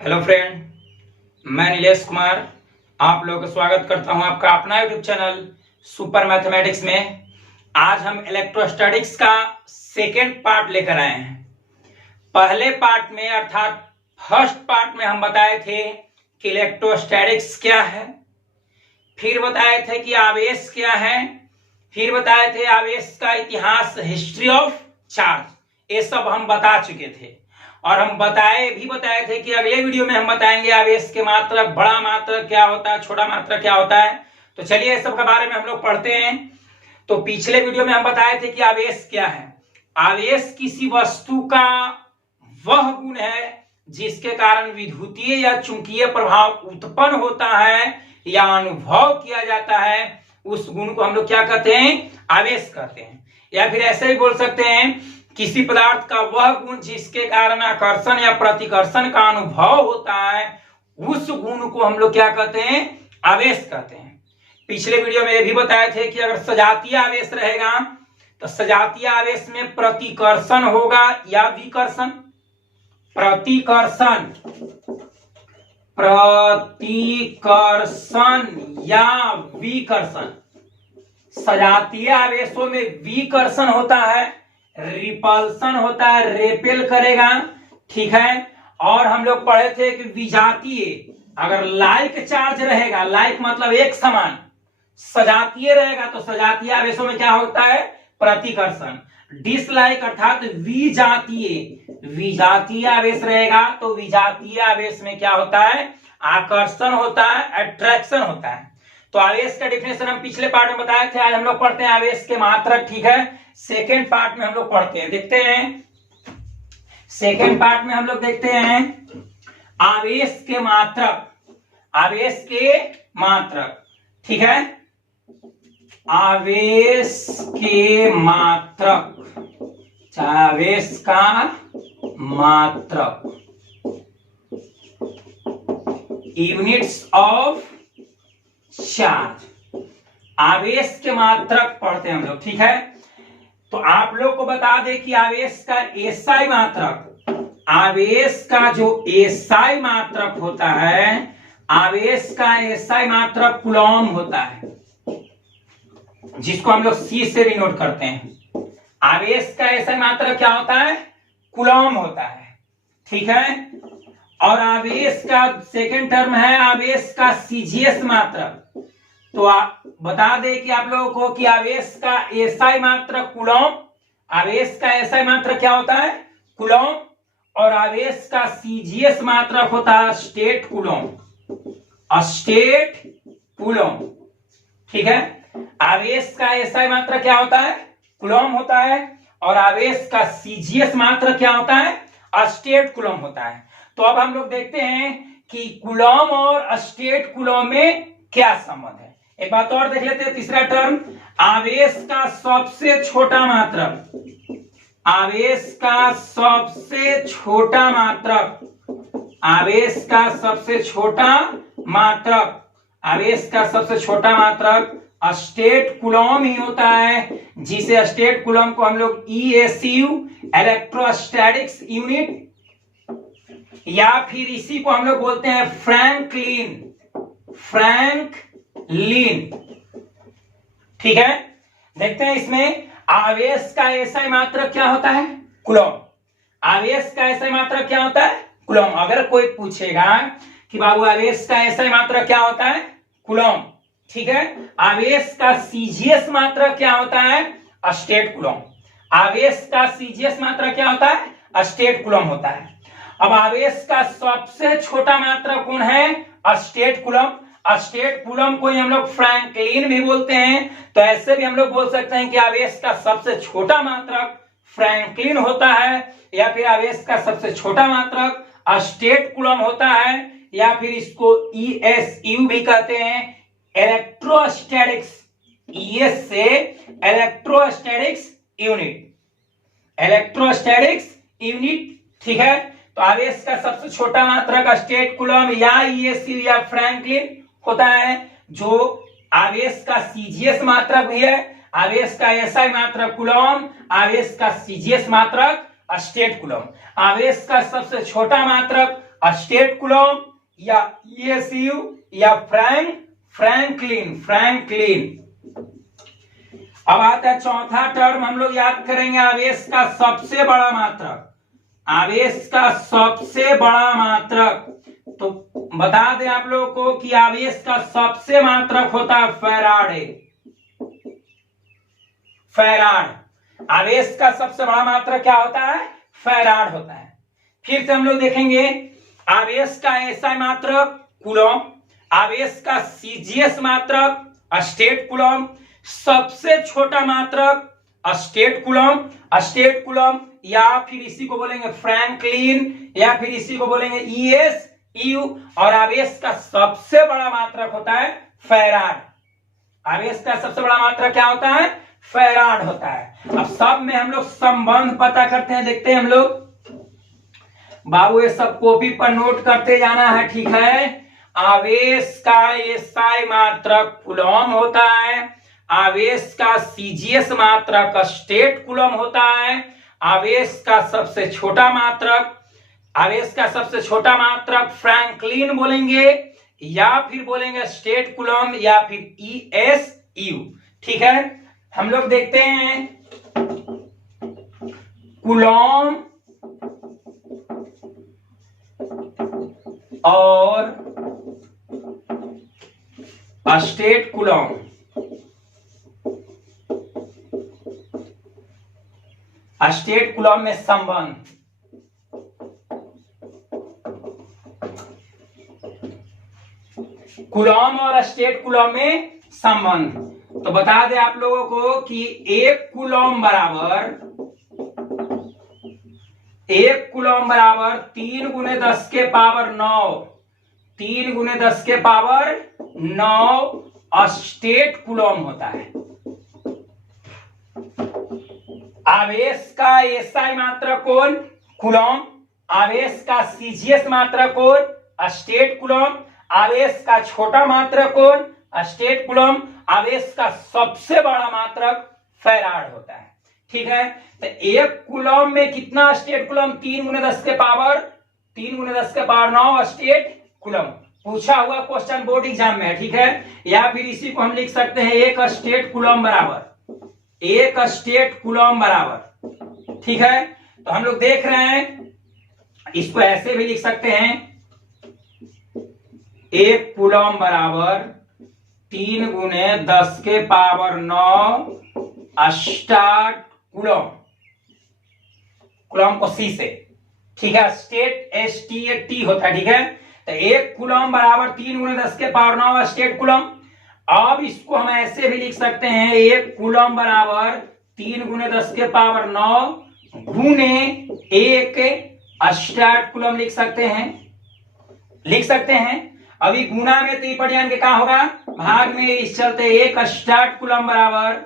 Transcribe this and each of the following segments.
Hello friend, मैं नीलेश कुमार आप लोगों का स्वागत करता हूं आपका अपना यूट्यूब चैनल सुपर मैथमेटिक्स में। आज हम इलेक्ट्रोस्टैटिक्स का सेकेंड पार्ट लेकर आए हैं। पहले पार्ट में अर्थात फर्स्ट पार्ट में हम बताए थे कि इलेक्ट्रोस्टैटिक्स क्या है, फिर बताए थे कि आवेश क्या है, फिर बताए थे आवेश का इतिहास, हिस्ट्री ऑफ चार्ज, ये सब हम बता चुके थे। और हम बताए थे कि अगले वीडियो में हम बताएंगे आवेश के मात्रक, बड़ा मात्रक क्या होता है, छोटा मात्रक क्या होता है। तो चलिए इस सब के बारे में हम लोग पढ़ते हैं। तो पिछले वीडियो में हम बताए थे कि आवेश क्या है। आवेश किसी वस्तु का वह गुण है जिसके कारण विद्युतीय या चुंबकीय प्रभाव उत्पन्न होता है या अनुभव किया जाता है। उस गुण को हम लोग क्या कहते हैं? आवेश कहते हैं। या फिर ऐसे ही बोल सकते हैं, किसी पदार्थ का वह गुण जिसके कारण आकर्षण या प्रतिकर्षण का अनुभव होता है, उस गुण को हम लोग क्या कहते हैं? आवेश कहते हैं। पिछले वीडियो में यह भी बताए थे कि अगर सजातीय आवेश रहेगा तो सजातीय आवेश में प्रतिकर्षण होगा या विकर्षण। प्रतिकर्षण या विकर्षण। सजातीय आवेशों में विकर्षण होता है, रिपल्सन होता है, रेपेल करेगा, ठीक है। और हम लोग पढ़े थे कि विजातीय, अगर लाइक चार्ज रहेगा, लाइक मतलब एक समान, सजातीय रहेगा तो सजातीय आवेशों में क्या होता है? प्रतिकर्षण। डिसलाइक अर्थात विजातीय आवेश रहेगा तो विजातीय आवेश में क्या होता है? आकर्षण होता है, अट्रैक्शन होता है। तो आवेश का डिफिनेशन हम पिछले पार्ट में बताए थे। आज हम लोग पढ़ते हैं आवेश के मात्रक, ठीक है। सेकेंड पार्ट में हम लोग पढ़ते हैं, देखते हैं। सेकेंड पार्ट में हम लोग देखते हैं आवेश के मात्रक। आवेश के मात्रक, ठीक है। आवेश के मात्रक, आवेश का मात्रक, यूनिट्स ऑफ चार्ज। आवेश के मात्रक पढ़ते हैं हम लोग, ठीक है। तो आप लोग को बता दें कि आवेश का एसआई मात्रक, आवेश का जो एसआई मात्रक होता है, आवेश का एसआई मात्रक कूलॉम होता है, जिसको हम लोग सी से डिनोट करते हैं। आवेश का एसआई मात्रक क्या होता है? कूलॉम होता है, ठीक है। और आवेश का सेकेंड टर्म है आवेश का सीजीएस मात्रक। तो आप बता दें कि आप लोगों को कि आवेश का एसआई मात्रक कूलॉम, आवेश का एसआई मात्रक क्या होता है? कूलॉम। और आवेश का सीजीएस मात्रक होता है स्टेट कूलॉम, स्टेट कूलॉम, ठीक है। आवेश का एसआई मात्रक क्या होता है? कूलॉम होता है। और आवेश का सीजीएस मात्रक क्या होता है? स्टेट कूलॉम होता है। तो अब हम लोग देखते हैं कि कूलॉम और स्टेट कूलॉम में क्या संबंध है। एक बात और देख लेते हैं, तीसरा टर्म, आवेश का सबसे छोटा मात्रक। आवेश का सबसे छोटा मात्रक, आवेश का सबसे छोटा मात्रक, आवेश का सबसे छोटा मात्रक स्टेट कूलॉम ही होता है, जिसे स्टेट कूलॉम को हम लोग ईएसयू, इलेक्ट्रोस्टैटिक्स यूनिट, या फिर इसी को हम लोग बोलते हैं फ्रैंकलिन, ठीक है। देखते हैं इसमें आवेश का एसआई मात्रक क्या होता है? कूलॉम। आवेश का एसआई मात्रक क्या होता है? कूलॉम। अगर कोई पूछेगा कि बाबू आवेश का एसआई मात्रक क्या होता है? कूलॉम, ठीक है। आवेश का सीजीएस मात्रक क्या होता है? State Coulomb. आवेश का सीजीएस मात्रक क्या होता है? स्टेट कूलॉम होता है। अब आवेश का सबसे छोटा मात्रक कौन है? State Coulomb. स्टेट कूलॉम को हम लोग फ्रैंकलिन भी बोलते हैं। तो ऐसे भी हम लोग बोल सकते हैं कि आवेश का सबसे छोटा मात्रक फ्रैंकलिन होता है, या फिर आवेश का सबसे छोटा मात्रक स्टेट कूलॉम होता है, या फिर इसको ईएसयू भी कहते हैं, इलेक्ट्रोस्टैटिक्स, ईएस से इलेक्ट्रोस्टैटिक्स यूनिट, इलेक्ट्रोस्टैटिक्स यूनिट, ठीक है। तो आवेश का सबसे छोटा मात्रक स्टेट कूलॉम या ईएसयू या फ्रैंकलिन होता है, जो आवेश का सीजीएस मात्रक भी है। आवेश का एसआई मात्रक कूलॉम, आवेश का सीजीएस मात्रक स्टेट कूलॉम। आवेश का सबसे छोटा मात्रक स्टेट कूलम या ESU या फ्रैंकलिन। अब आता है चौथा टर्म, हम लोग याद करेंगे आवेश का सबसे बड़ा मात्रक। आवेश का सबसे बड़ा मात्रक, तो बता दें आप लोगों को कि आवेश का सबसे मात्रक होता है फैराड। आवेश का सबसे बड़ा मात्रक क्या होता है? फैराड होता है। फिर से हम लोग देखेंगे आवेश का एसआई मात्रक कूलम, आवेश का सीजीएस मात्रक स्टेट कूलम, सबसे छोटा मात्रक स्टेट कूलम या फिर इसी को बोलेंगे फ्रैंकलिन या फिर इसी को बोलेंगे ESU, और आवेश का सबसे बड़ा मात्रक होता है फैराड। आवेश का सबसे बड़ा मात्रक क्या होता है? फैराड होता है। अब सब में हम लोग संबंध पता करते हैं, देखते हैं हम लोग। बाबू ये सब कॉपी पर नोट करते जाना है, ठीक है। आवेश का एसआई मात्रक कूलम होता है, आवेश का सीजीएस मात्रक स्टेट कूलम होता है, आवेश का सबसे छोटा मात्रक फ्रैंकलिन बोलेंगे या फिर बोलेंगे स्टेट कूलम या फिर ESU, ठीक है। हम लोग देखते हैं कूलम और स्टेट कूलम। स्टेट कूलम में संबंध, कूलम और स्टेट कूलम में संबंध, तो बता दें आप लोगों को कि एक कूलम बराबर 3 × 10 के पावर 9 स्टेट कूलम होता है। आवेश का एसआई मात्रक कौन? कूलम, आवेश का सीजीएस मात्रक कौन? स्टेट कूलम, आवेश का छोटा मात्रक कौन? स्टेट कूलम, आवेश का सबसे बड़ा मात्रक फैराड होता है, ठीक है। तो एक कूलम में कितना स्टेट कूलम? 3 × 10 के पावर 9 स्टेट कूलम। पूछा हुआ क्वेश्चन बोर्ड एग्जाम में है, ठीक है। या फिर इसी को हम लिख सकते हैं एक स्टेट कूलम बराबर, ठीक है। तो हम लोग देख रहे हैं, इसको ऐसे भी लिख सकते हैं, एक कूलम बराबर 3 × 10 के पावर 9 स्टार्ट कूलम को सी से, ठीक है। स्टेट STAT होता है, ठीक है। तो एक कूलम बराबर 3 × 10 के पावर 9 स्टेट कूलम। अब इसको हम ऐसे भी लिख सकते हैं, एक कूलम बराबर 3 × 10 के पावर 9 गुने एक स्टार्ट कूलम लिख सकते हैं। अभी गुना में त्रिपटियान के क्या होगा? भाग में इस चलते एक स्टार्ट कूलम बराबर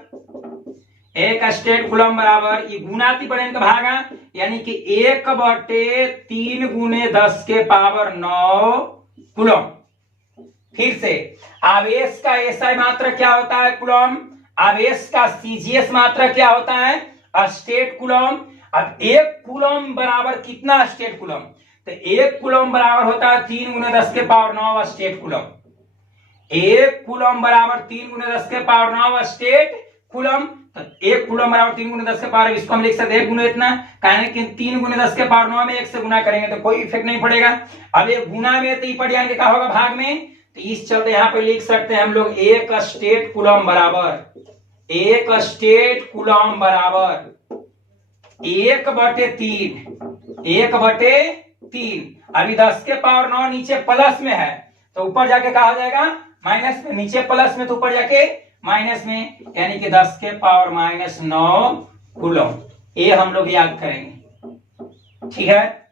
ये गुना त्रिपटियान का भागा, यानी कि 1/3 × 10 के पावर 9 कूलम। फिर से आवेश का एसआई मात्रक क्या होता है? कूलम। आवेश का सीजीएस मात्रक क्या होता है? State coulomb. अब एक कूलम बराबर कितना स्टेट कूलम? तो एक कूलम बराबर होता है 3 × 10 के पावर 9 स्टेट कूलम। एक कूलम बराबर 3 × 10 के पावर 9 स्टेट कूलम। तो एक कूलम बराबर 3 × 10 के पावर, इसको हम लिख सकते हैं 1 गुना इतना, कारण कि 3 × 10 के पावर 9 में 1 से गुना करेंगे तो कोई इफेक्ट नहीं पड़ेगा। अब एक गुना में त्रिपटियान के क्या होगा? भाग में, तो इस चलते यहाँ पे लिख सकते हैं हम लोग एक स्टेट कूलम बराबर 1/3। अभी 10 के पावर 9 नीचे प्लस में है तो ऊपर जाके कहा जाएगा माइनस में, नीचे प्लस में तो ऊपर जाके माइनस में, यानी कि 10 के पावर -9 कूलम। ये हम लोग याद करेंगे, ठीक है।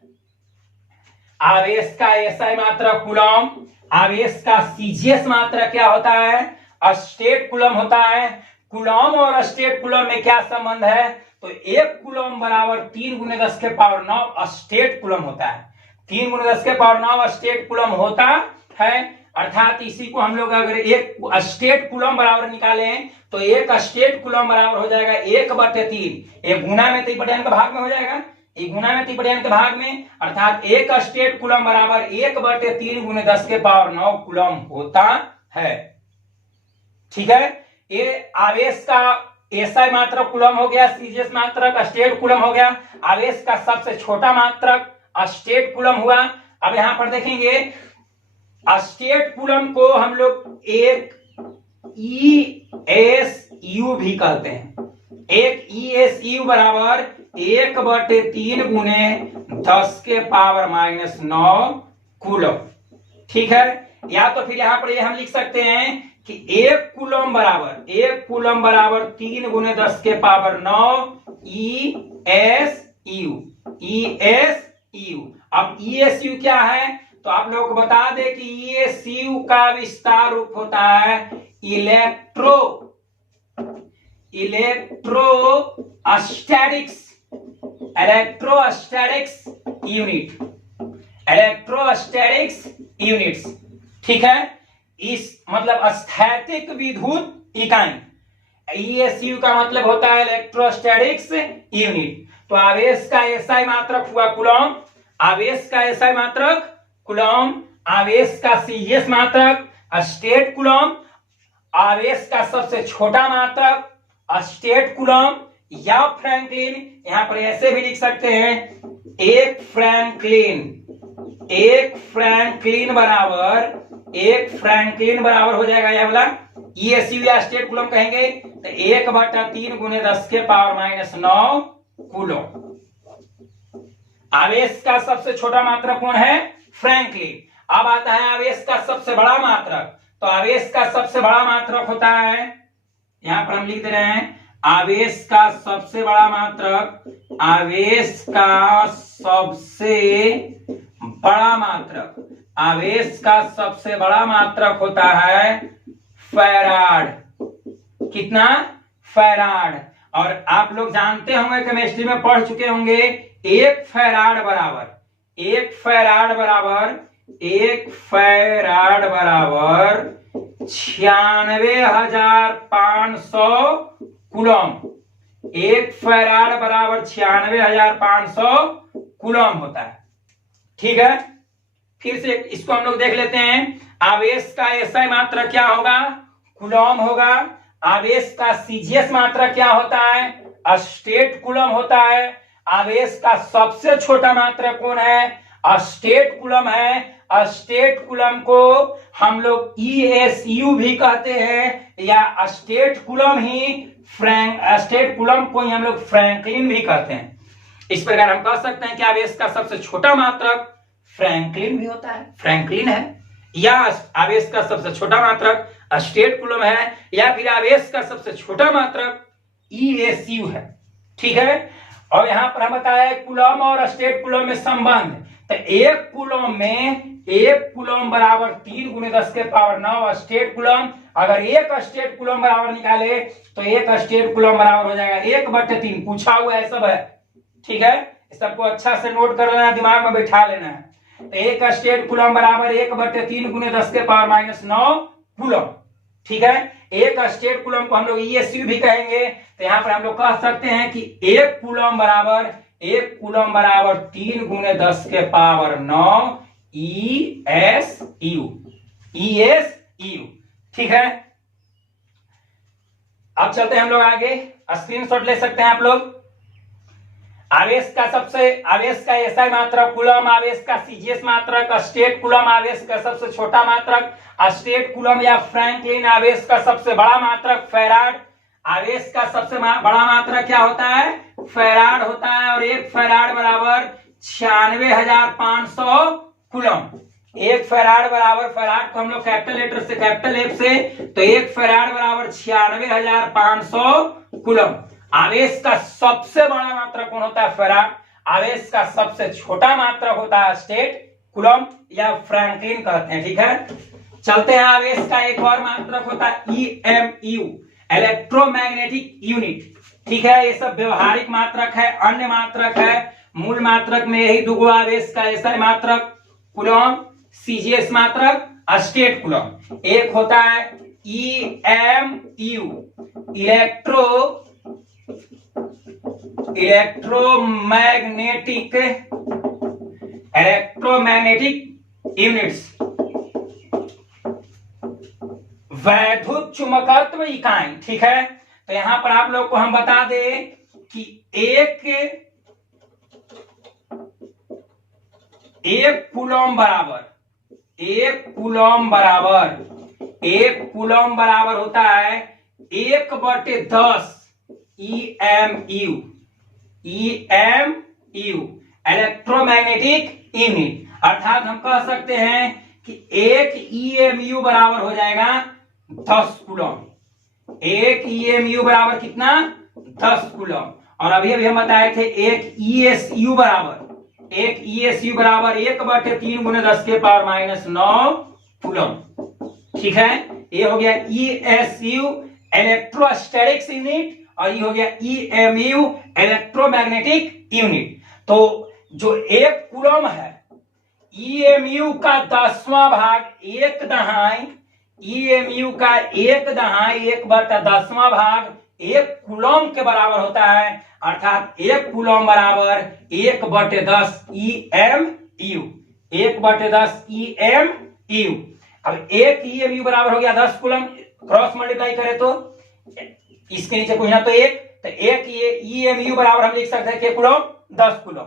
आवेश का एसआई मात्रक कूलम, आवेश का सीजीएस मात्रक क्या होता है? स्टेट कूलम होता है। कूलम और स्टेट कूलम में क्या संबंध है? तो एक कूलम बराबर 3 × 10 के पावर 9 स्टेट कूलम होता है। 3 × 10 के पावर 9 स्टेट कूलम होता है, अर्थात इसी को हम लोग अगर एक स्टेट कूलम बराबर निकालें तो एक स्टेट कूलम बराबर हो जाएगा 1/3। एक गुना में त्रिपटियान का भाग में हो जाएगा, ये गुना में त्रिपरियान के भाग में, अर्थात एक स्टेट कूलम बराबर 1/3 गुने 10 के पावर 9 कूलम होता है। ठीक है, ये आवेश का एसआई मात्रक कूलम हो गया, सीजीएस मात्रक स्टेट कूलम हो गया, आवेश का सबसे छोटा मात्रक स्टेट कूलम हुआ। अब यहां पर देखेंगे स्टेट कूलम को हम लोग एक ESU भी कहते हैं। एक ESU बराबर 1/3 गुने 10 के पावर -9 कूलम। ठीक है, या तो फिर यहां पर ये हम लिख सकते हैं कि एक कूलम बराबर 3 गुने 10 के पावर 9 ESU। अब ESU क्या है तो आप लोगों को बता दें कि ESU का विस्तार रूप होता है इलेक्ट्रोस्टैटिक्स यूनिट्स। ठीक है, इस मतलब स्थैतिक विद्युत इकाई। ESU का मतलब होता है इलेक्ट्रोस्टैटिक्स यूनिट। तो आवेश का एसआई मात्रक हुआ कूलम, आवेश का एसआई मात्रक कूलम, आवेश का सीजीएस मात्रक स्टेट कूलम, आवेश का सबसे छोटा मात्रक स्टेट कूलम या फ्रैंकलिन। यहां पर ऐसे भी लिख सकते हैं एक फ्रैंकलिन बराबर हो जाएगा यह वाला ESU या स्टेट कूलम कहेंगे तो 1/3 गुने 10 के पावर -9 कूलम। आवेश का सबसे छोटा मात्रक कौन है? फ्रैंकलिन। अब आता है आवेश का सबसे बड़ा मात्रक। तो आवेश का सबसे बड़ा मात्रक होता है, यहां पर हम लिख दे रहे हैं आवेश का सबसे बड़ा मात्रक होता है फैराड। कितना? फैराड। और आप लोग जानते होंगे, केमिस्ट्री में पढ़ चुके होंगे, एक फैराड बराबर 96,500 कूलम। एक फैराड बराबर 96,500 कूलम होता है। ठीक है, फिर से इसको हम लोग देख लेते हैं। आवेश का एसआई मात्रक क्या होगा? कूलम होगा। आवेश का सीजीएस मात्रक क्या होता है? स्टेट कूलम होता है। आवेश का सबसे छोटा मात्रक कौन है? स्टेट कूलम है। स्टेट कूलम को हम लोग ESU भी कहते हैं, या स्टेट कूलम को ही हम लोग फ्रैंकलिन भी कहते हैं। इस प्रकार हम कह सकते हैं कि आवेश का सबसे छोटा मात्रक फ्रैंकलिन भी होता है, फ्रैंकलिन है, या आवेश का सबसे छोटा मात्रक स्टेट कूलम है, या फिर आवेश का सबसे छोटा मात्रक ESU है। ठीक है, और यहां पर हम बताया कूलम और स्टेट कूलम में संबंध। तो एक कूलम बराबर 3 गुने 10 के पावर 9 स्टेट कूलम। अगर एक स्टेट कूलम बराबर निकाले तो एक स्टेट कूलम बराबर हो जाएगा 1/3। पूछा हुआ है सब है। ठीक है, सबको अच्छा से नोट कर लेना, दिमाग में बैठा लेना है। तो एक स्टेट कूलम बराबर 1/3 गुने 10 के पावर -9 कूलम। ठीक है, एक स्टेट कूलम को हम लोग ESU भी कहेंगे। तो यहां पर हम लोग कह सकते हैं कि एक कूलम बराबर 3 गुने 10 के पावर 9 ESU। ठीक है, अब चलते हैं हम लोग आगे। स्क्रीनशॉट ले सकते हैं आप लोग। आवेश का एसआई मात्रक कूलम, आवेश का सीजीएस मात्रक स्टेट कूलम, आवेश का सबसे छोटा मात्रक स्टेट कूलम या फ्रैंकलिन, आवेश का सबसे बड़ा मात्रक फैराड। आवेश का सबसे बड़ा मात्रक क्या होता है? फैराड होता है। और एक फैराड बराबर 96,500 कूलम। एक फैराड बराबर, फैराड को हम लोग कैपिटल लेटर से कैपिटल एफ से, तो एक फैराड बराबर 96,500 कूलम। आवेश का सबसे बड़ा मात्रक कौन होता है? फैराड। आवेश का सबसे छोटा मात्रक होता है स्टेट कूलम या फ्रैंकलिन कहते हैं। ठीक है, चलते हैं। आवेश का एक और मात्रक होता है EMU, इलेक्ट्रोमैग्नेटिक यूनिट। ठीक है, ये सब व्यवहारिक मात्रक है, अन्य मात्रक है। मूल मात्रक में यही दो आवेश का एसआई मात्रक कूलम, सीजीएस मात्रक स्टेट कूलम। एक होता है EMU, इलेक्ट्रोमैग्नेटिक यूनिट्स, वैद्युत चुंबकत्व इकाई। ठीक है, तो यहां पर आप लोग को हम बता दें कि एक कूलम बराबर होता है 1/10 EMU, इलेक्ट्रोमैग्नेटिक यूनिट। अर्थात हम कह सकते हैं कि एक EMU बराबर हो जाएगा 10 कूलम। एक EMU बराबर कितना? 10 कूलम। और अभी हम बताए थे एक ESU बराबर 1/3 × 10⁻⁹ कूलम। ठीक है, ये हो गया ESU इलेक्ट्रोस्टैटिक्स यूनिट और ये हो गया EMU इलेक्ट्रोमैग्नेटिक यूनिट। तो जो एक कूलम है, EMU का 10वां भाग 1/10, EMU का 1/10 1/10वां भाग 1 कूलम के बराबर होता है। अर्थात 1 कूलम बराबर 1/10 EMU, 1/10 EMU। अब 1 EMU बराबर हो गया 10 कूलम, क्रॉस मल्टीप्लाई करें तो इसके नीचे कुछ ना तो 1, तो 1 EMU बराबर हम लिख सकते हैं क्या कूलम? 10 कूलम।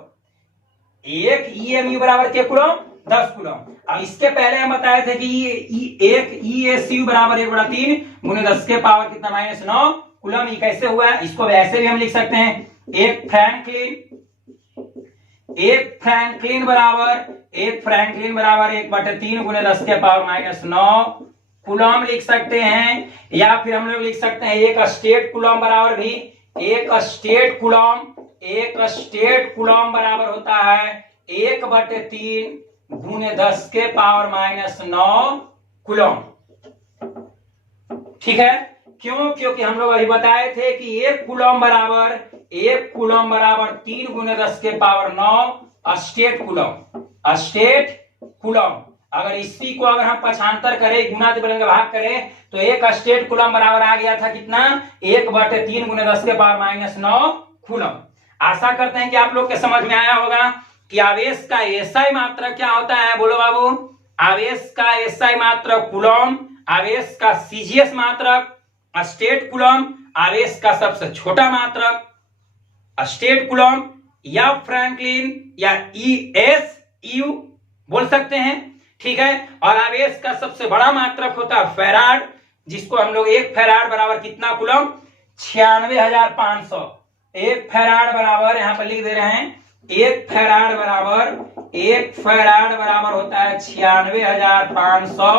1 EMU बराबर क्या कूलम? 10 कूलम। अब इसके पहले हम बताए थे कि एक ESU बराबर 1/3 × 10⁻⁹ कितना? -9 कूलम। ये कैसे हुआ है? इसको वैसे भी हम लिख सकते हैं एक फ्रैंकलिन बराबर 1/3 × 10⁻⁹ कूलम लिख सकते हैं। या फिर हम लोग लिख सकते हैं एक स्टेट कूलम बराबर भी एक स्टेट कूलम बराबर होता है 1/3 × 10⁻⁹ कूलम। ठीक है, क्यों? क्योंकि हम लोग अभी बताए थे कि 1 कूलम बराबर 3 × 10⁻⁹ स्टेट कूलम। अगर इसी को अगर हम पक्षांतर करें, गुणा के भाग करें, तो एक स्टेट कूलम बराबर आ गया था कितना? 1/3 × 10⁻⁹ कूलम। आशा करते हैं कि आप लोग के समझ में आया होगा कि आवेश का एसआई मात्रक क्या होता है। बोलो बाबू। आवेश का एसआई मात्रक कूलम, आवेश का सीजीएस मात्रक स्टेट कूलम, आवेश का सबसे छोटा मात्रक स्टेट कूलम या फ्रैंकलिन या ESU बोल सकते हैं। ठीक है, और आवेश का सबसे बड़ा मात्रक होता है फैराड, जिसको हम लोग 1 फैराड बराबर कितना कूलम? 96,500। 1 फैराड बराबर यहां पर लिख दे रहे हैं 1 फैराड बराबर होता है 96,500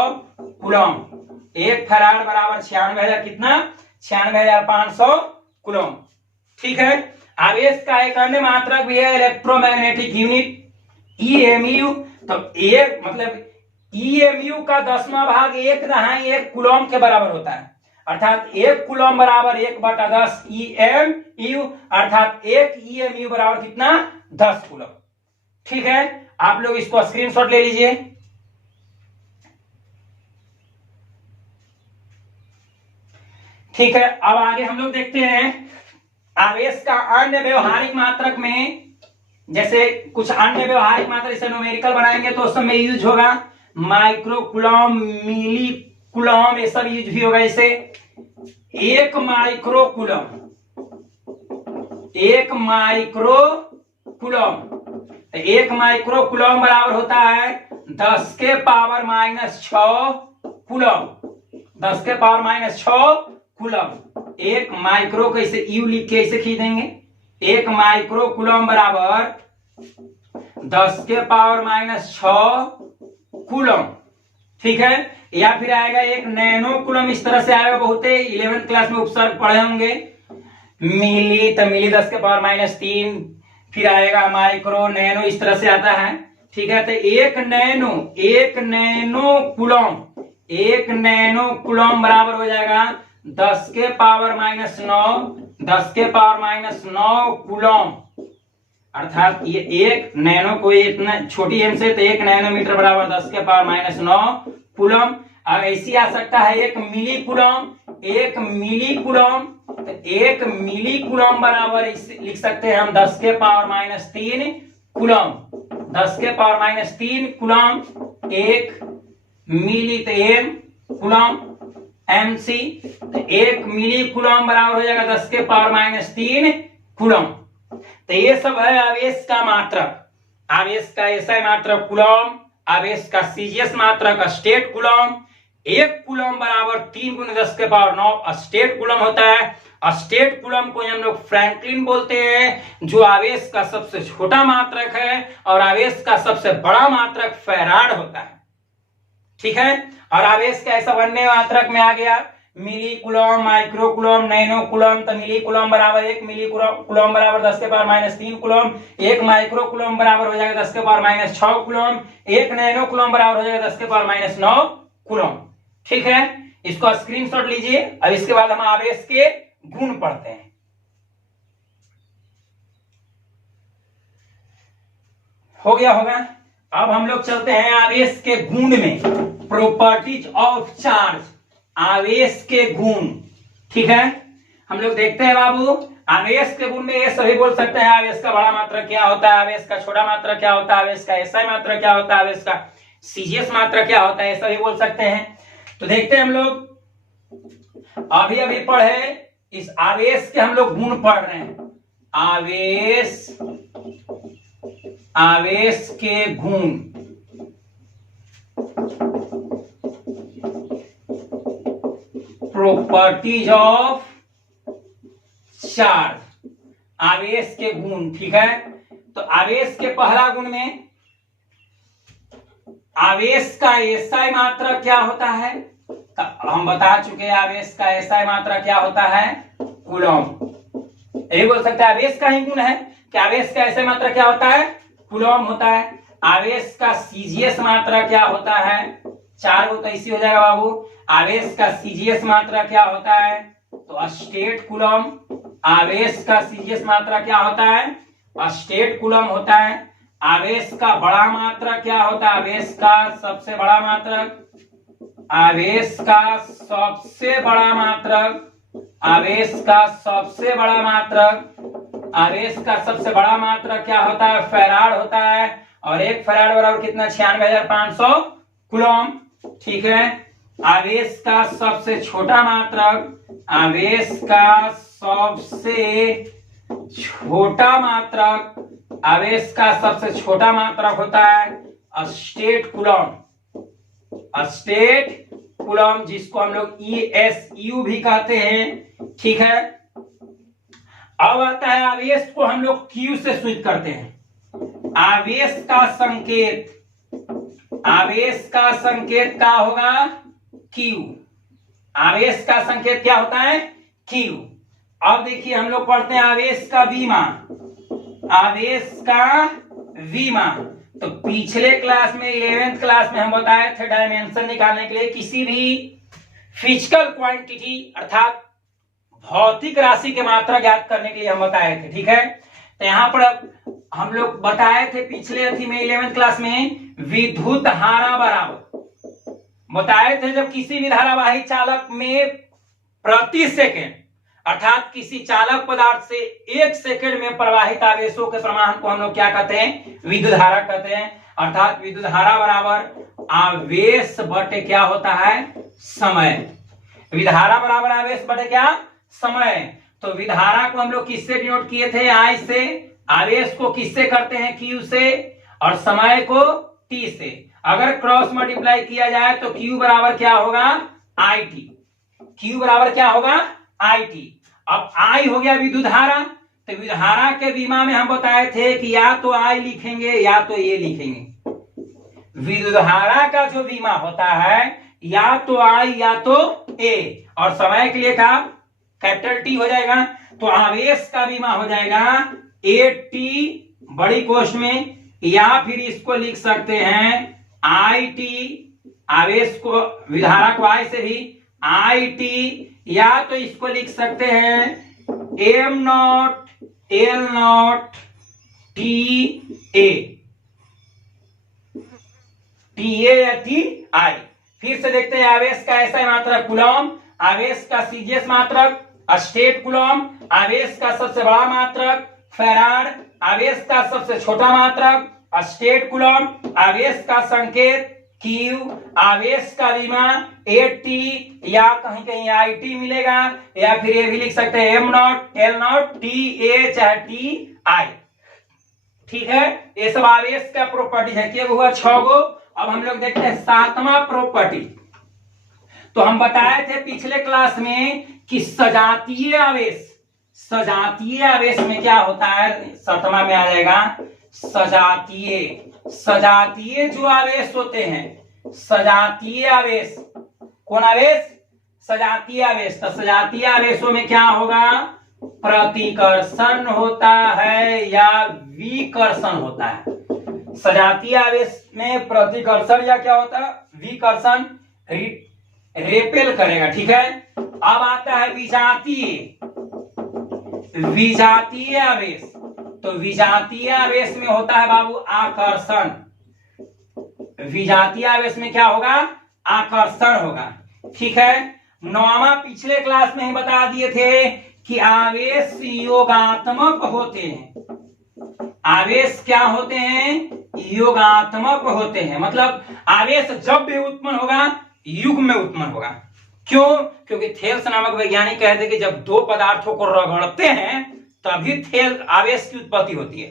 कूलम। 1 फैराड बराबर 96,000 कितना? 96,500 कूलम। ठीक है, आवेश का एक अन्य मात्रक भी है इलेक्ट्रोमैग्नेटिक यूनिट EMU। तो एक मतलब EMU का 10वां भाग 1/10 कूलम के बराबर होता है। अर्थात 1 कूलम बराबर 1/10 EMU, अर्थात 1 EMU बराबर कितना? 10 कूलम। ठीक है, आप लोग इसको स्क्रीनशॉट ले लीजिए। ठीक है, अब आगे हम लोग देखते हैं आवेश का अन्य व्यवहारिक मात्रक में। जैसे कुछ अन्य व्यवहारिक मात्रक जैसे न्यूमेरिकल बनाएंगे तो उस समय यूज होगा माइक्रो कूलम, मिली कूलम, ये सब यूज भी होगा। जैसे 1 माइक्रो कूलम बराबर होता है 10⁻⁻6 कूलम। 10⁻⁻6 कूलम। 1 माइक्रो को इसे यू लिख के इसे खींचेंगे। 1 माइक्रो कूलम बराबर 10⁻⁻6 कूलम। ठीक है, या फिर आएगा 1 नैनो कूलम, इस तरह से आएगा। बहुत 11th क्लास में उपसर्ग पढ़े होंगे। मिली तो मिली 10⁻⁻3, फिर आएगा माइक्रो, नैनो, इस तरह से आता है। ठीक है, तो 1 नैनो कूलम बराबर हो जाएगा 10⁻⁹ कूलम। अर्थात ये 1 नैनो को इतना छोटी एम से, तो 1 नैनोमीटर बराबर 10⁻⁹ कूलम। अब ऐसी आ सकता है 1 मिली कूलम तो 1 मिली कूलम बराबर लिख सकते हैं हम 10 के पावर माइनस 3 कूलम। 10 के पावर माइनस 3 कूलम 1 मिली तो एम कूलम एमसी, तो 1 मिली कूलम बराबर हो जाएगा 10 के पावर माइनस 3 कूलम। तो ये सब है आवेश का मात्रक। आवेश का एसआई मात्रक कूलम, आवेश का सीजीएस मात्रक स्टेट कूलम। 1 कूलम बराबर 3 गुने 10 के पावर 9 स्टेट कूलम होता है। स्टेट कूलम को हम लोग फ्रैंकलिन बोलते हैं, जो आवेश का सबसे छोटा मात्रक है, और आवेश का सबसे बड़ा मात्रक फैराड होता है। ठीक है, और आवेश का ऐसा अन्य मात्रक में आ गया milli coulomb, micro coulomb, nano coulomb. तो मिली कूलम बराबर 1 मिली कूलम बराबर 10 के power minus 3 coulomb. 1 micro coulomb बराबर हो जाएगा 10 के power minus 6 coulomb. 1 nano coulomb बराबर हो जाएगा 10 के पावर माइनस 9 कूलम। ठीक है, इसको स्क्रीनशॉट लीजिए। अब इसके बाद हम आवेश के गुण पढ़ते हैं। हो गया होगा। अब हम लोग चलते हैं आवेश के गुण में, प्रॉपर्टीज ऑफ चार्ज, आवेश के गुण। ठीक है, हम लोग देखते हैं बाबू, आवेश के गुण में ये सभी बोल सकते हैं। आवेश का बड़ा मात्रक क्या होता है, आवेश का छोटा मात्रक क्या होता है, आवेश का एसआई मात्रक क्या होता है, आवेश का सीजीएस मात्रक क्या होता है, ये सभी बोल सकते हैं। तो देखते हैं हम लोग अभी अभी पढ़े इस आवेश के हम लोग गुण पढ़ रहे हैं। आवेश के गुण, प्रॉपर्टीज ऑफ चार्ज, आवेश के गुण। ठीक है, तो आवेश के पहला गुण में आवेश का एसआई मात्रक क्या होता है, हम बता चुके हैं। आवेश का एसआई मात्रक क्या होता है, कूलम। यही बोल सकते हैं आवेश का ही गुण है कि आवेश का एसआई मात्रक क्या होता है, कूलम होता है। आवेश का सीजीएस मात्रक क्या होता है, 4 गो तो इसी हो जाएगा बाबू। आवेश का सीजीएस मात्रक क्या होता है, तो स्टेट कूलम। आवेश का सीजीएस मात्रक क्या होता है, स्टेट कूलम होता है। आवेश का बड़ा मात्रक क्या होता है, आवेश का सबसे बड़ा मात्रक, आवेश का सबसे बड़ा मात्रक, आवेश का सबसे बड़ा मात्रक, आवेश का सबसे बड़ा मात्रक क्या होता है, फैराड होता है। और 1 फैराड बराबर कितना, 96,500 कूलम। ठीक है, आवेश का सबसे छोटा मात्रक, आवेश का सबसे छोटा मात्रक, आवेश का सबसे छोटा मात्रक होता है स्टेट कूलम। स्टेट कूलम, जिसको हम लोग ESU भी कहते हैं। ठीक है, अब आता है आवेश को हम लोग Q से स्विच करते हैं। आवेश का संकेत, आवेश का संकेत क्या होगा, Q। आवेश का संकेत क्या होता है, Q। अब देखिए हम लोग पढ़ते हैं आवेश का विमा, आवेश का विमा। तो पिछले क्लास में 11th क्लास में हम बताए थे डायमेंशन निकालने के लिए किसी भी फिजिकल क्वांटिटी अर्थात भौतिक राशि के मात्रा ज्ञात करने के लिए हम बताए थे। ठीक है, तो यहां पर हम लोग बताए थे पिछले अथी में 11th क्लास में विद्युत धारा बराबर बताए थे, जब किसी भी धारावाही चालक में प्रति सेकेंड अर्थात किसी चालक पदार्थ से 1 सेकंड में प्रवाहित आवेशों के प्रमाण को हम लोग क्या कहते हैं, विद्युत धारा कहते हैं। अर्थात विद्युत धारा बराबर आवेश बटे क्या होता है, समय। विद्युत धारा बराबर आवेश बटे क्या, समय। तो विद्युत धारा को हम लोग किससे डिनोट किए थे, I से। आवेश को किससे करते हैं, Q से। और समय को T से। अगर क्रॉस मल्टीप्लाई किया जाए तो Q बराबर क्या होगा, IT। Q बराबर क्या होगा, IT। अब I हो गया विद्युत धारा। तो विद्युत धारा के विमा में हम बताए थे कि या तो I लिखेंगे या तो A लिखेंगे। विद्युत धारा का जो विमा होता है या तो I या तो A, और समय के लिए का कैपिटल T हो जाएगा। तो आवेश का विमा हो जाएगा AT बड़ी कोष्ठ में, या फिर इसको लिख सकते हैं IT। आवेश को विद्युत धारा को I से भी IT, या तो इसको लिख सकते हैं M0 L0 TA, TA या TI। फिर से देखते हैं आवेश का एसआई मात्रक कूलम, आवेश का सीजीएस मात्रक स्टेट कूलम आवेश का सबसे बड़ा मात्रक, फैराड आवेश का सबसे छोटा मात्रक, स्टेट कूलम आवेश का संकेत, क्यू आवेश का विमा, एटी या कहीं कहीं आईटी मिलेगा, या फिर ये भी लिख सकते हैं am not, L not, T A चाहे टी आई। ठीक है, ये सब आवेश का प्रॉपर्टी है। क्या हुआ 6 गो। अब हम लोग देखते हैं 7वां प्रॉपर्टी। तो हम बताए थे पिछले क्लास में कि सजातीय आवेश, सजातीय आवेश में क्या होता है, 7वां में आ जाएगा सजातीय। सजातीय जो आवेश होते हैं, सजातीय आवेश, कौन आवेश, सजातीय आवेश। तो सजातीय आवेशों में क्या होगा, प्रतिकर्षण होता है या विकर्षण होता है। सजातीय आवेश में प्रतिकर्षण या क्या होता है, विकर्षण, रेपेल करेगा। ठीक है, अब आता है विजातीय, विजातीय आवेश। तो विजातीय आवेश में होता है बाबू आकर्षण। विजातीय आवेश में क्या होगा, आकर्षण होगा। ठीक है, 9वां पिछले क्लास में ही बता दिए थे कि आवेश योगात्मक होते हैं। आवेश क्या होते हैं, योगात्मक होते हैं। मतलब आवेश जब भी उत्पन्न होगा युग्म में उत्पन्न होगा। क्यों, क्योंकि थेल्स नामक वैज्ञानिक कहते हैं कि जब दो पदार्थों को रगड़ते हैं तभी थेल आवेश की उत्पत्ति होती है।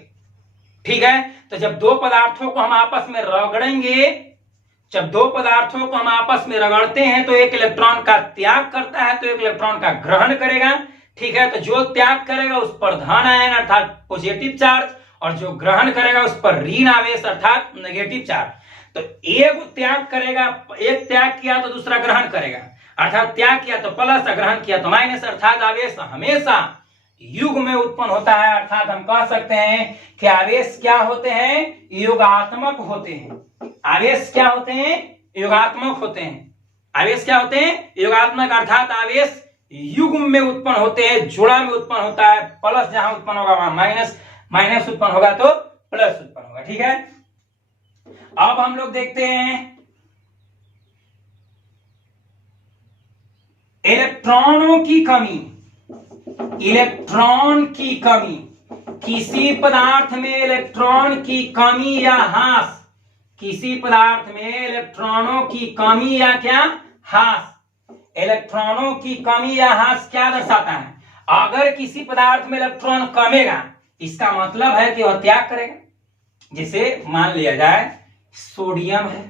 ठीक है, तो जब दो पदार्थों को हम आपस में रगड़ेंगे, जब दो पदार्थों को हम आपस में रगड़ते हैं तो एक इलेक्ट्रॉन का त्याग करता है तो एक इलेक्ट्रॉन का ग्रहण करेगा। ठीक है, तो जो त्याग करेगा उस पर धन आयन अर्थात पॉजिटिव चार्ज, और जो ग्रहण करेगा उस पर ऋण आवेश अर्थात नेगेटिव चार्ज। तो एक त्याग करेगा, एक त्याग किया तो दूसरा ग्रहण करेगा, अर्थात त्याग किया तो प्लस, ग्रहण किया तो माइनस, अर्थात आवेश हमेशा युग में उत्पन्न होता है। अर्थात हम कह सकते हैं कि आवेश क्या होते हैं, योगात्मक होते हैं। आवेश क्या होते हैं, योगात्मक होते हैं। आवेश क्या होते हैं, योगात्मक, अर्थात आवेश युग्म में उत्पन्न होते हैं, जोड़ा में उत्पन्न होता है। प्लस जहां उत्पन्न होगा वहां माइनस, माइनस उत्पन्न होगा तो प्लस उत्पन्न होगा। ठीक है, अब हम लोग देखते हैं इलेक्ट्रॉनों की कमी। इलेक्ट्रॉन की कमी, किसी पदार्थ में इलेक्ट्रॉन की कमी या ह्रास, किसी पदार्थ में इलेक्ट्रॉनों की कमी या क्या ह्रास, इलेक्ट्रॉनों की कमी या ह्रास क्या दर्शाता है। अगर किसी पदार्थ में इलेक्ट्रॉन कमेगा इसका मतलब है कि वह त्याग करेगा। जैसे मान लिया जाए सोडियम है,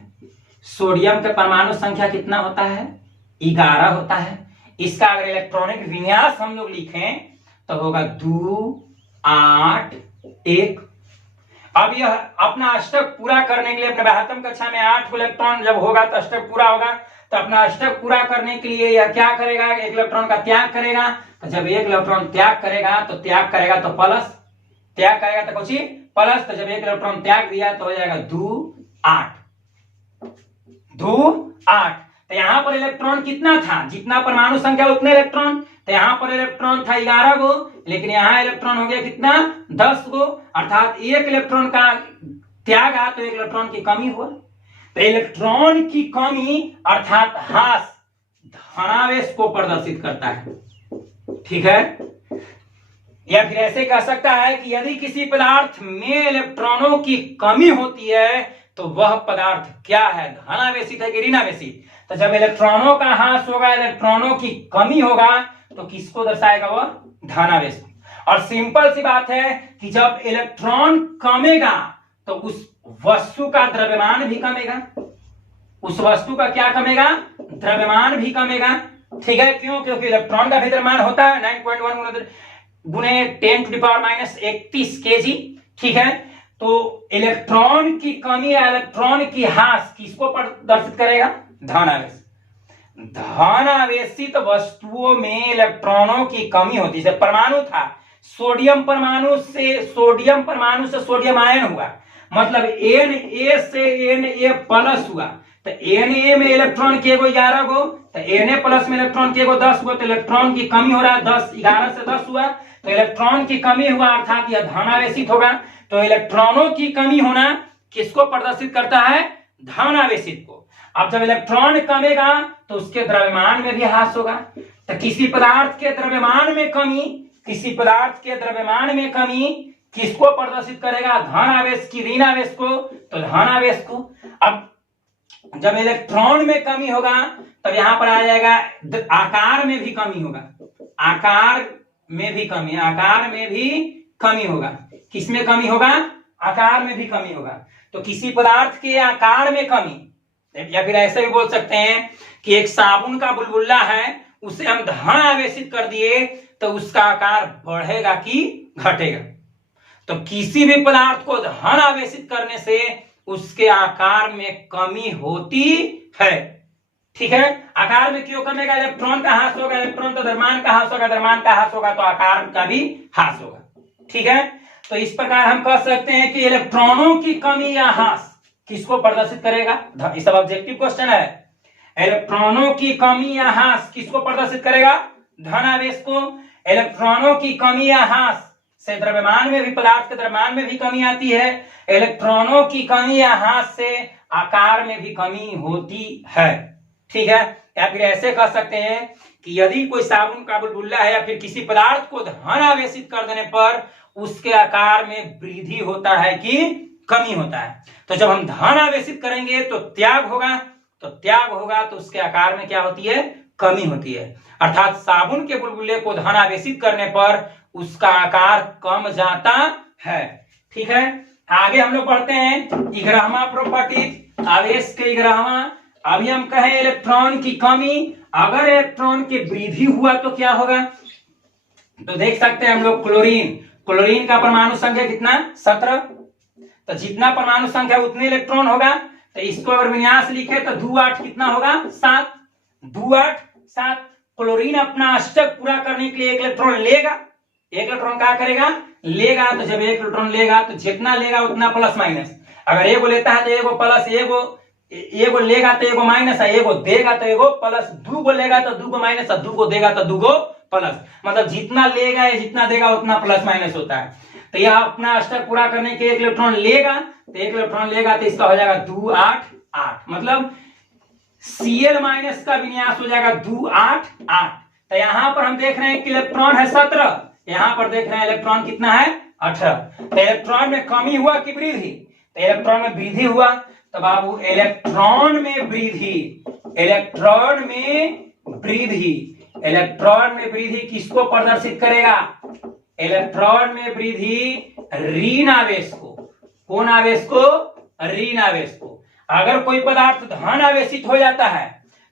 सोडियम का परमाणु संख्या कितना होता है, 11 होता है। इसका अगर इलेक्ट्रॉनिक विन्यास हम लोग लिखें तो होगा 2 8 1। अब यह अपना अष्टक पूरा करने के लिए, अपने 72 कक्षा में 8 इलेक्ट्रॉन जब होगा तो अष्टक पूरा होगा, तो अपना अष्टक पूरा करने के लिए यह क्या करेगा, एक इलेक्ट्रॉन का त्याग करेगा। तो जब एक इलेक्ट्रॉन त्याग करेगा तो प्लस, त्याग करेगा तो कुछ प्लस, तो जब एक इलेक्ट्रॉन त्याग दिया तो हो जाएगा 2 8। तो यहां पर इलेक्ट्रॉन कितना था, जितना परमाणु संख्या उतने इलेक्ट्रॉन। तो यहां पर इलेक्ट्रॉन था 11 गो, लेकिन यहां इलेक्ट्रॉन हो गया कितना, 10 गो, अर्थात एक इलेक्ट्रॉन का त्याग आ तो एक इलेक्ट्रॉन की कमी हुआ। तो इलेक्ट्रॉन की कमी अर्थात ह्रास धनावेश को प्रदर्शित करता है। ठीक है, या फिर ऐसे कह सकता है कि यदि किसी पदार्थ में इलेक्ट्रॉनों की कमी होती है तो वह पदार्थ क्या है, धनावेशित है कि ऋणावेशित। तो जब इलेक्ट्रॉनों का ह्रास होगा, इलेक्ट्रॉनों की कमी होगा तो किसको दर्शाएगा, वह धनावेश। और सिंपल सी बात है कि जब इलेक्ट्रॉन कमेगा तो उस वस्तु का द्रव्यमान भी कमेगा, उस वस्तु का क्या कमेगा, द्रव्यमान भी कमेगा। ठीक है, क्यों, क्योंकि इलेक्ट्रॉन का भी द्रव्यमान होता है 9.1 गुने 10⁻31 kg। ठीक है, तो इलेक्ट्रॉन की कमी या इलेक्ट्रॉन की ह्रास किसको प्रदर्शित करेगा, धनावेश। धनावेशित वस्तुओं में इलेक्ट्रॉनों की कमी होती है। जैसे परमाणु था, सोडियम परमाणु से सोडियम आयन हुआ, मतलब Na से Na प्लस हुआ। तो Na में इलेक्ट्रॉन के 11 गो, तो Na प्लस में इलेक्ट्रॉन के 10 गो, तो इलेक्ट्रॉन की कमी हो रहा है 10, 11 से 10 हुआ, तो इलेक्ट्रॉन की कमी हुआ, अर्थात यह धनावेशित होगा। तो इलेक्ट्रॉनों की कमी होना किसको प्रदर्शित करता है, धनावेशित को। अब जब इलेक्ट्रॉन कमेगा तो उसके द्रव्यमान में भी ह्रास होगा। तो किसी पदार्थ के द्रव्यमान में कमी, किसी पदार्थ के द्रव्यमान में कमी किसको प्रदर्शित करेगा? धन आवेश की ऋण आवेश को, तो धन आवेश को। अब जब इलेक्ट्रॉन में कमी होगा तब यहां पर आ जाएगा आकार में भी कमी होगा, आकार में भी कमी, आकार में भी कमी होगा। किसमें कमी होगा? आकार में भी कमी होगा। तो किसी पदार्थ के आकार में कमी, या फिर ऐसे भी बोल सकते हैं कि एक साबुन का बुलबुला है, उसे हम धन आवेशित कर दिए तो उसका आकार बढ़ेगा कि घटेगा? तो किसी भी पदार्थ को धन आवेशित करने से उसके आकार में कमी होती है। ठीक है, आकार में क्यों कमेगा? इलेक्ट्रॉन का ह्रास होगा, इलेक्ट्रॉन तो द्रव्यमान का ह्रास होगा, द्रव्यमान का ह्रास होगा तो आकार का भी ह्रास होगा। ठीक है, तो इस प्रकार हम कह सकते हैं कि इलेक्ट्रॉनों की कमी या ह्रास किसको प्रदर्शित करेगा? इस सब ऑब्जेक्टिव क्वेश्चन है। इलेक्ट्रॉनों की कमी या ह्रास किसको प्रदर्शित करेगा? धन आवेश को। इलेक्ट्रॉनों की कमी या ह्रास से द्रव्यमान में भी, पदार्थ के द्रव्यमान में भी कमी आती है। इलेक्ट्रॉनों की कमी या ह्रास से आकार में भी कमी होती है। ठीक है, या फिर ऐसे कह सकते हैं कि यदि कोई साबुन का बुलबुला है या फिर किसी पदार्थ को धन आवेशित कर देने पर उसके आकार में वृद्धि होता है कि कमी होता है। तो जब हम धन आवेशित करेंगे तो त्याग होगा, तो त्याग होगा तो उसके आकार में क्या होती है? कमी होती है। अर्थात साबुन के बुलबुले को धन आवेशित करने पर उसका आकार कम जाता है। ठीक है, आगे हम लोग पढ़ते हैं 11वां प्रॉपर्टी, आवेश के 11वां। अभी हम कहें इलेक्ट्रॉन की कमी, अगर इलेक्ट्रॉन की वृद्धि हुआ तो क्या होगा? तो देख सकते हैं हम लोग क्लोरीन, क्लोरीन का परमाणु संख्या कितना? 17। तो जितना परमाणु संख्या उतने इलेक्ट्रॉन होगा। तो इसको अगर विन्यास लिखे तो 2 8 कितना होगा? 7। 2 8 7। क्लोरीन अपना अष्टक पूरा करने के लिए एक इलेक्ट्रॉन लेगा। एक इलेक्ट्रॉन क्या करेगा? लेगा। तो जब एक इलेक्ट्रॉन लेगा तो जितना लेगा उतना प्लस माइनस। अगर एगो लेता है तो एगो प्लस, एगो लेगा तो एगो माइनस, एगो देगा तो एगो प्लस, 2 गो लेगा तो 2 गो माइनस, 2 गो देगा तो 2 गो प्लस। मतलब जितना लेगा या जितना देगा उतना प्लस माइनस होता है। तो यह अपना अष्टक पूरा करने के एक इलेक्ट्रॉन लेगा, तो एक इलेक्ट्रॉन लेगा तो इसका हो जाएगा 2 8 8। मतलब Cl माइनस का विन्यास हो जाएगा 2 8 8। तो यहां पर हम देख रहे हैं कि इलेक्ट्रॉन है 17, यहां पर देख रहे हैं इलेक्ट्रॉन कितना है? 18। तो इलेक्ट्रॉन में कमी हुआ कि वृद्धि? तो इलेक्ट्रॉन में वृद्धि हुआ। तो बाबू इलेक्ट्रॉन में वृद्धि, इलेक्ट्रॉन में वृद्धि, इलेक्ट्रॉन में वृद्धि किसको प्रदर्शित करेगा? इलेक्ट्रॉन में वृद्धि ऋण आवेश को। कौन आवेश को? ऋण आवेश को। अगर कोई पदार्थ धन आवेशित हो जाता है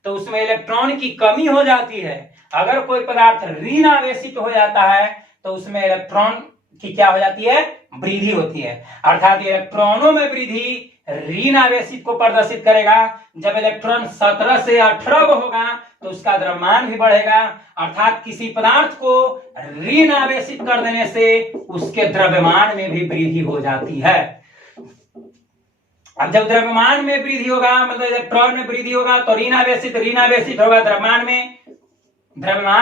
तो उसमें इलेक्ट्रॉन की कमी हो जाती है। अगर कोई पदार्थ ऋण आवेशित हो जाता है तो उसमें इलेक्ट्रॉन की क्या हो जाती है? वृद्धि होती है। अर्थात इलेक्ट्रॉनों में वृद्धि ऋण आवेशित को प्रदर्शित करेगा। जब इलेक्ट्रॉन 17 से 18 होगा तो उसका द्रव्यमान भी बढ़ेगा। अर्थात किसी पदार्थ को ऋण आवेशित कर देने से उसके द्रव्यमान में भी वृद्धि हो जाती है। अब जब द्रव्यमान में वृद्धि होगा, मतलब इलेक्ट्रॉन में वृद्धि होगा तो ऋण आवेशित होगा, द्रव्यमान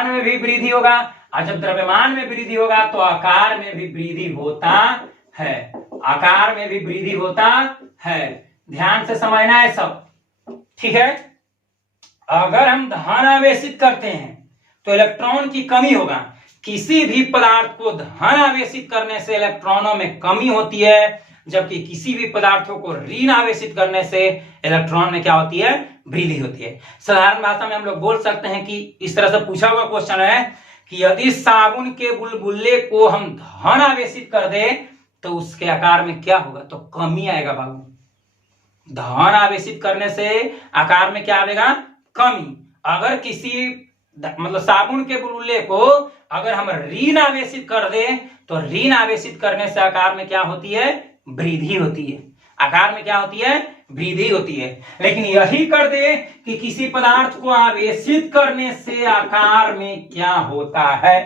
में भी वृद्धि होगा। और जब द्रव्यमान में वृद्धि होगा तो आकार में भी वृद्धि होता है, आकार में भी वृद्धि होता है। ध्यान से समझना है सब। ठीक है, अगर हम धन आवेशित करते हैं तो इलेक्ट्रॉन की कमी होगा। किसी भी पदार्थ को धन आवेशित करने से इलेक्ट्रॉनों में कमी होती है, जबकि किसी भी पदार्थों को ऋण आवेशित करने से इलेक्ट्रॉन में क्या होती है? वृद्धि होती है। साधारण भाषा में हम लोग बोल सकते हैं कि इस तरह से पूछा हुआ क्वेश्चन है कि यदि साबुन के बुलबुले को हम धन आवेशित कर दे तो उसके आकार में क्या होगा? तो कमी आएगा बाबू। धन आवेशित करने से आकार में क्या आएगा? कमी। अगर किसी मतलब साबुन के बुलबुले को अगर हम ऋण आवेशित कर दे तो ऋण आवेशित करने से आकार में क्या होती है? वृद्धि होती है। आकार में क्या होती है? वृद्धि होती है। लेकिन यही कर दे कि किसी पदार्थ को आवेशित करने से आकार में क्या होता है?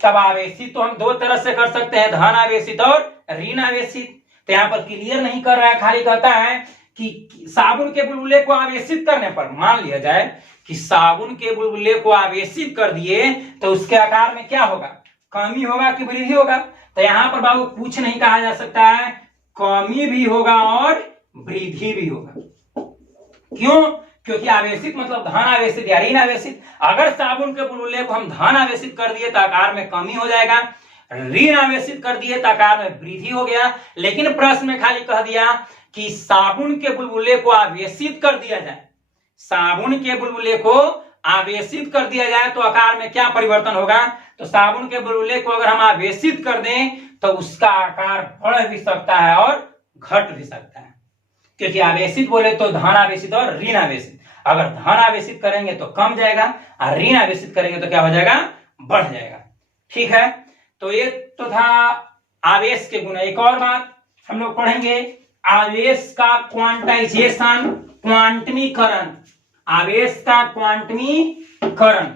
तब आवेशित तो हम दो तरह से कर सकते हैं, धन आवेशित और ऋण आवेशित। तो यहाँ पर क्लियर नहीं कर रहा है, खाली कहता है कि साबुन के बुलबुले को आवेशित करने पर, मान लिया जाए कि साबुन के बुलबुले को आवेशित कर दिए तो उसके आकार में क्या होगा? कमी होगा कि वृद्धि होगा? तो यहां पर बाबू कुछ नहीं कहा जा सकता है, कमी भी होगा और वृद्धि भी होगा। क्यों? क्योंकि आवेशित मतलब धन आवेशित या ऋण आवेशित। अगर साबुन के बुलबुले को हम धन आवेशित कर दिए तो आकार में कमी हो जाएगा, ऋण आवेशित कर दिए तो आकार में वृद्धि हो गया। लेकिन प्रश्न में खाली कह दिया कि साबुन के बुलबुले को आवेशित कर दिया जाए, साबुन के बुलबुले को आवेशित कर दिया जाए तो आकार में क्या परिवर्तन होगा? तो साबुन के बुलबुले को अगर हम आवेशित कर दें तो उसका आकार बढ़ भी सकता है और घट भी सकता है, क्योंकि आवेशित बोले तो धन आवेशित और ऋण आवेशित। अगर धन आवेशित करेंगे तो कम जाएगा और ऋण आवेशित करेंगे तो क्या हो जाएगा? बढ़ जाएगा। ठीक है, तो ये तो था आवेश के गुण। एक और बात हम लोग पढ़ेंगे, आवेश का क्वांटाइजेशन, क्वांटमीकरण। आवेश का क्वांटमीकरण